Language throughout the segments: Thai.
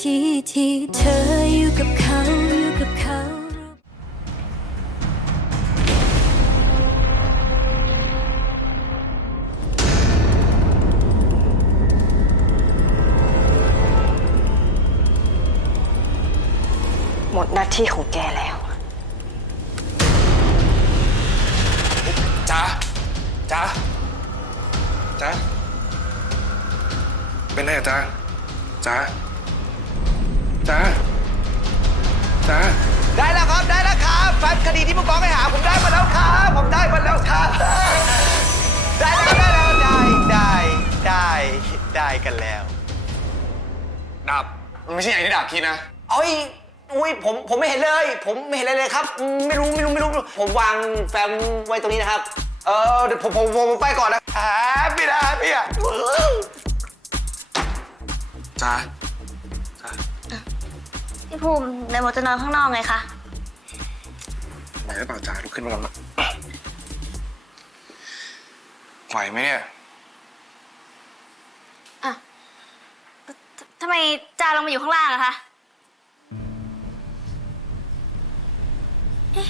ทีที่เธออยู่กับเขาอยู่กับเขา หมดหน้าที่ของแกแล้วจ้าจ้าจ้าเป็นไรอะจ้า จ้าจ้าจ้ได้แล้วครับได้แล้วครับแฟ้มคดีที่ผู้กองให้หาผมได้มาแล้วครับ ผมได้มาแล้วครับ ได้แล้วได้แล้วได้ได้ได้ได้กันแล้วดาบมันไม่ใช่อย่างที่ดาบคิดนะเอ้ยอุ้ยผมผมไม่เห็นเลย ผมไม่เห็นอะไรเลยครับ ไม่รู้ไม่รู้ไม่รู้ ผมวางแฟ้มไว้ตรงนี้นะครับ เออเดี๋ยวผมผมผมผมไปก่อนนะแฮปปี้นะพี่อะจ้า พี่ภูมิในหมดจะนอนข้างนอกไงคะ ไหวหรือเปล่าจ้าลุกขึ้นมาก่อนนะไหวไหมเนี่ยอะททำไมจาลงมาอยู่ข้างล่างอะคะเอ๊ะ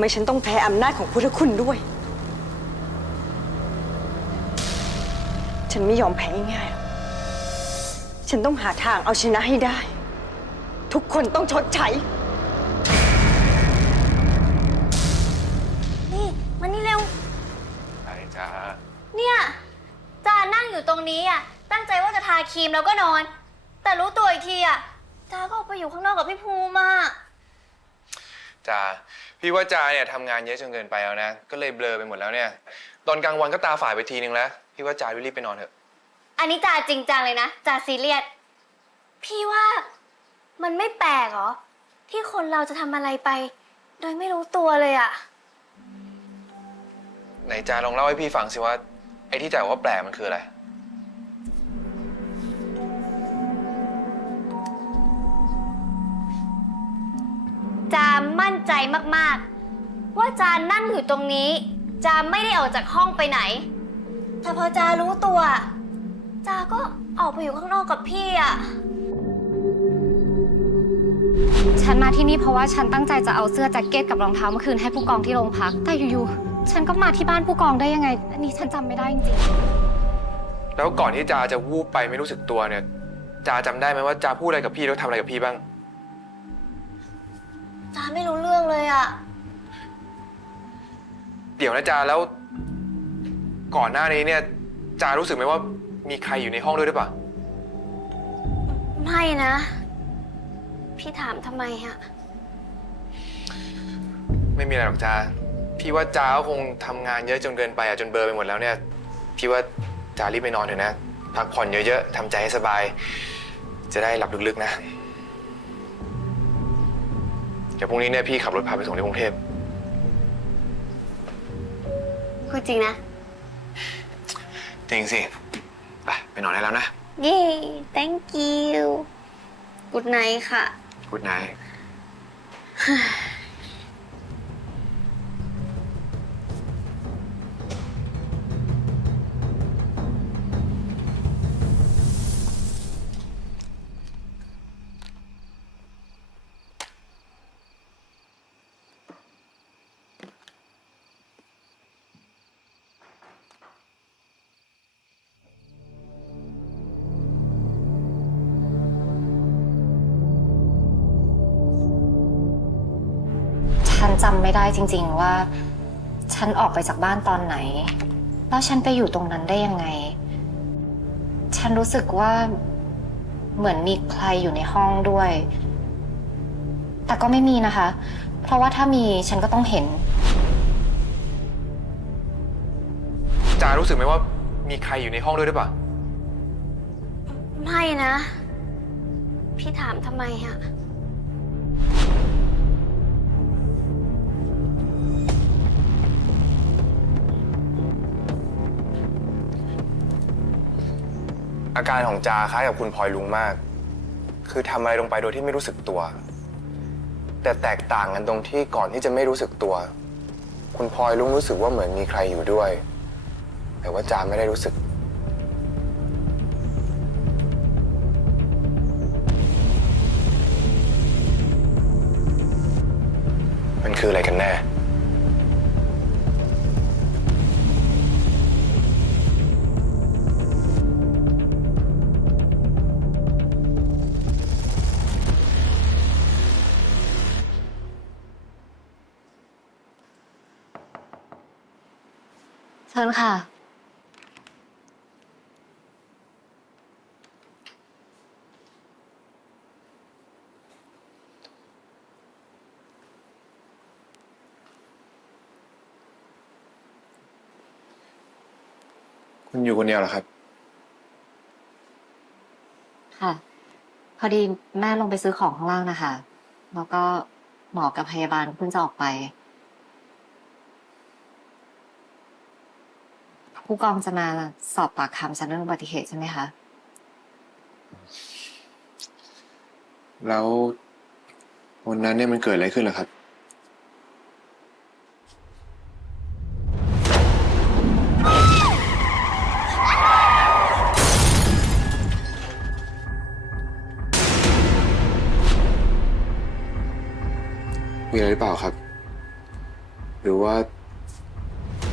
ไมฉันต้องแพ้อำนาจของพุทธคุณด้วย ฉันไม่ยอมแพ้ง่ายๆหรอกฉันต้องหาทางเอาชนะให้ได้ ทุกคนต้องชดใช้ นี่มานี่เร็วไหนจ้าเนี่ยจานั่งอยู่ตรงนี้อะ ตั้งใจว่าจะทาครีมแล้วก็นอน แต่รู้ตัวอีกทีอะจาก็ออกไปอยู่ข้างนอกกับพี่ภูมิมา จ้าพี่ว่าจาเนี่ยทำงานเยอะจนเกินไปแล้วนะ ก็เลยเบลอไปหมดแล้วเนี่ย ตอนกลางวันก็ตาฝ่ายไปทีนึงแล้ว พี่ว่าจารีบๆไปนอนเถอะ อันนี้จาจริงจังเลยนะจาซีเรียส พี่ว่ามันไม่แปลกเหรอ ที่คนเราจะทำอะไรไป โดยไม่รู้ตัวเลยอะไหนจาลองเล่าให้พี่ฟังสิว่าไอ้ที่จ่าว่าแปลกมันคืออะไร จามั่นใจมากๆ ว่าจานั่งอยู่ตรงนี้ จาไม่ได้ออกจากห้องไปไหน แต่พอจารู้ตัว จาก็ออกไปอยู่ข้างนอกกับพี่อะฉันมาที่นี่เพราะว่าฉันตั้งใจจะเอาเสื้อแจ็คเก็ตกับรองเท้ามาคืนให้ผู้กองที่โรงพัก แต่อยู่ๆ ฉันก็มาที่บ้านผู้กองได้ยังไง อันนี้ฉันจำไม่ได้จริงแล้วก่อนที่จาจะวูบไปไม่รู้สึกตัวเนี่ยจาจำได้ไหมว่าจาพูดอะไรกับพี่แล้วทำอะไรกับพี่บ้าง จาไม่รู้เรื่องเลยอะเดี๋ยวนะจาแล้ว ก่อนหน้านี้เนี่ย จารู้สึกไหมว่ามีใครอยู่ในห้องด้วยหรือเปล่า ไม่นะ พี่ถามทำไมอะไม่มีอะไรหรอกจาพี่ว่าจาก็คงทำงานเยอะจนเกินไปอะจนเบลอไปหมดแล้วเนี่ย พี่ว่าจารีบไปนอนเถอะนะ พักผ่อนเยอะๆทำใจให้สบาย จะได้หลับลึกๆนะ เดี๋ยวพรุ่งนี้เนี่ยพี่ขับรถพาไปส่งที่กรุงเทพ พูดจริงนะ จริงสิ ไปไปนอนได้แล้วนะเย้ thank you good night ค่ะกุดไนท์ จำไม่ได้จริง ๆ ว่า ฉันออกไปจากบ้านตอนไหน แล้วฉันไปอยู่ตรงนั้นได้ยังไง ฉันรู้สึกว่าเหมือนมีใครอยู่ในห้องด้วย แต่ก็ไม่มีนะคะ เพราะว่าถ้ามีฉันก็ต้องเห็น จารู้สึกไหมว่ามีใครอยู่ในห้องด้วยหรือเปล่า ไม่นะ พี่ถามทำไมอะ อาการของจาคล้ายกับคุณพลอยลุงมาก คือทำอะไรลงไปโดยที่ไม่รู้สึกตัว แต่แตกต่างกันตรงที่ก่อนที่จะไม่รู้สึกตัว คุณพลอยลุงรู้สึกว่าเหมือนมีใครอยู่ด้วย แต่ว่าจาไม่ได้รู้สึก ชิญค่ะ คุณอยู่คนเดียวเหรอครับ ค่ะ พอดีแม่ลงไปซื้อของข้างล่างนะคะ แล้วก็หมอกับพยาบาลเพิ่งจะออกไป ผู้กองจะมาสอบปากคำฉันเรื่องอุบัติเหตุใช่ไหมคะ แล้ววันนั้นเนี่ยมันเกิดอะไรขึ้นเหรอครับ มีอะไรหรือเปล่าครับ หรือว่า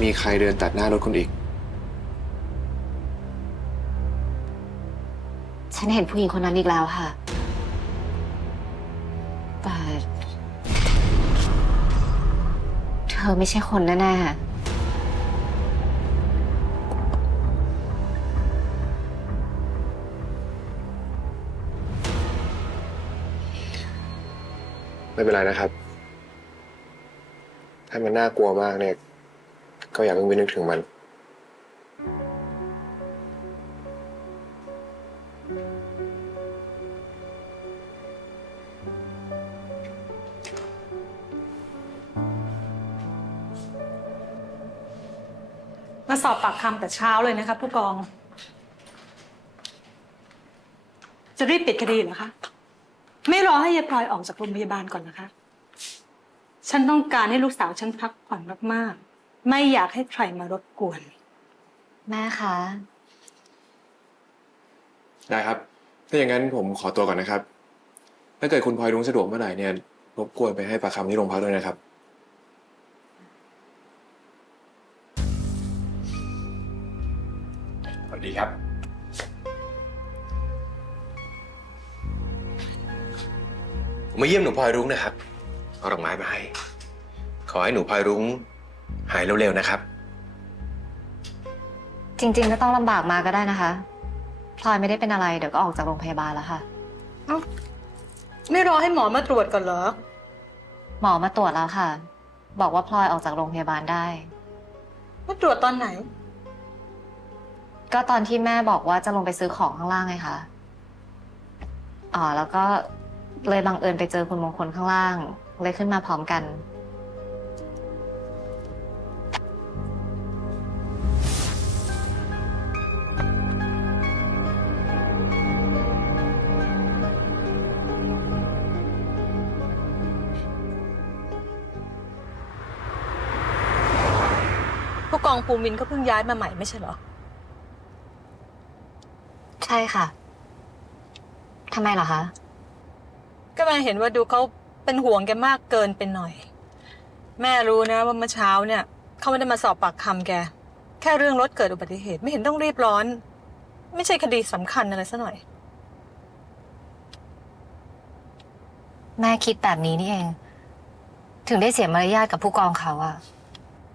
มีใครเดินตัดหน้ารถคุณอีก ฉันเห็นผู้หญิงคนนั้นอีกแล้วค่ะ แต่ เธอไม่ใช่คนแน่ๆ ไม่เป็นไรนะครับ ถ้ามันน่ากลัวมากเนี่ย ก็อย่าเพิ่งไปนึกถึงมัน มาสอบปากคำแต่เช้าเลยนะคะผู้กอง จะรีบปิดคดีเหรอคะ ไม่รอให้ยายพลอยออกจากโรงพยาบาลก่อนนะคะ ฉันต้องการให้ลูกสาวฉันพักผ่อนมากๆ ไม่อยากให้ใครมารบกวน แม่คะ ได้ครับ ถ้าอย่างนั้นผมขอตัวก่อนนะครับ ถ้าเกิดคุณพลอยรุ้งสะดวกเมื่อไหร่เนี่ยรบกวนไปให้ปากคำที่โรงพักด้วยนะครับ มมาเยี่ยมหนูพลอยรุ้งนะครับ เอาดอกไม้มาให้ ขอให้หนูพลอยรุ้งหายเร็วๆนะครับ จริง ๆ ไม่ต้องลำบากมาก็ได้นะคะพลอยไม่ได้เป็นอะไรเดี๋ยวก็ออกจากโรงพยาบาลแล้วค่ะ ไม่รอให้หมอมาตรวจก่อนเหรอ หมอมาตรวจแล้วค่ะ บอกว่าพลอยออกจากโรงพยาบาลได้ มาตรวจตอนไหน ก็ตอนที่แม่บอกว่าจะลงไปซื้อของข้างล่างไงคะ อ๋อ แล้วก็ เลยบังเอิญไปเจอคุณมงคลข้างล่าง เลยขึ้นมาพร้อมกัน ผู้กองภูมินก็เพิ่งย้ายมาใหม่ไม่ใช่เหรอ ใช่ค่ะทำไมเหรอคะ ก็แม่เห็นว่าดูเขาเป็นห่วงแกมากเกินไปหน่อย แม่รู้นะว่าเมื่อเช้าเนี่ยเขาไม่ได้มาสอบปากคำแก แค่เรื่องรถเกิดอุบัติเหตุไม่เห็นต้องรีบร้อน ไม่ใช่คดีสำคัญอะไรซะหน่อย แม่คิดแบบนี้นี่เอง ถึงได้เสียมารยาทกับผู้กองเขาอะ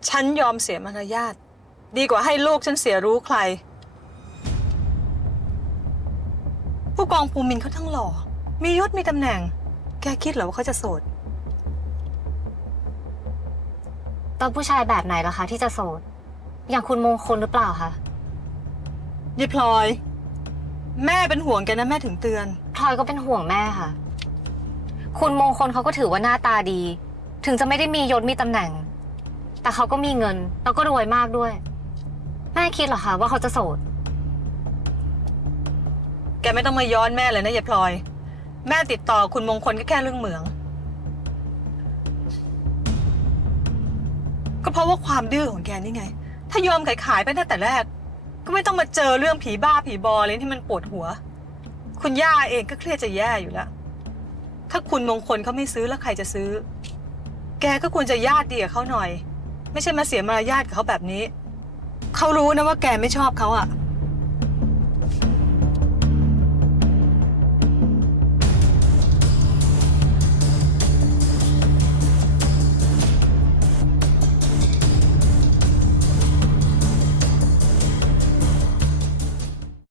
ฉันยอมเสียมารยาทดีกว่าให้ลูกฉันเสียรู้ใคร ผู้กองภูมินเขาทั้งหล่อ มียศมีตำแหน่ง แกคิดเหรอว่าเขาจะโสด ตอนผู้ชายแบบไหนล่ะคะ ที่จะโสด อย่างคุณมงคลหรือเปล่าคะยี่พลอย แม่เป็นห่วงแกนะแม่ถึงเตือน พลอยก็เป็นห่วงแม่ค่ะ คุณมงคลเขาก็ถือว่าหน้าตาดี ถึงจะไม่ได้มียศมีตำแหน่ง แต่เขาก็มีเงิน แล้วก็รวยมากด้วย แม่คิดเหรอคะว่าเขาจะโสด แกไม่ต้องมาย้อนแม่เลยนะยายพลอย แม่ติดต่อคุณมงคลก็แค่เรื่องเหมือง ก็เพราะว่าความดื้อของแกนี่ไง ถ้ายอมขายขายไปตั้งแต่แรก ก็ไม่ต้องมาเจอเรื่องผีบ้าผีบอเลยที่มันปวดหัว คุณย่าเองก็เครียดจะแย่อยู่แล้ว ถ้าคุณมงคลเขาไม่ซื้อแล้วใครจะซื้อ แกก็ควรจะญาติดีกับเขาหน่อย ไม่ใช่มาเสียมารยาทกับเขาแบบนี้ เขารู้นะว่าแกไม่ชอบเขาอะ่ะ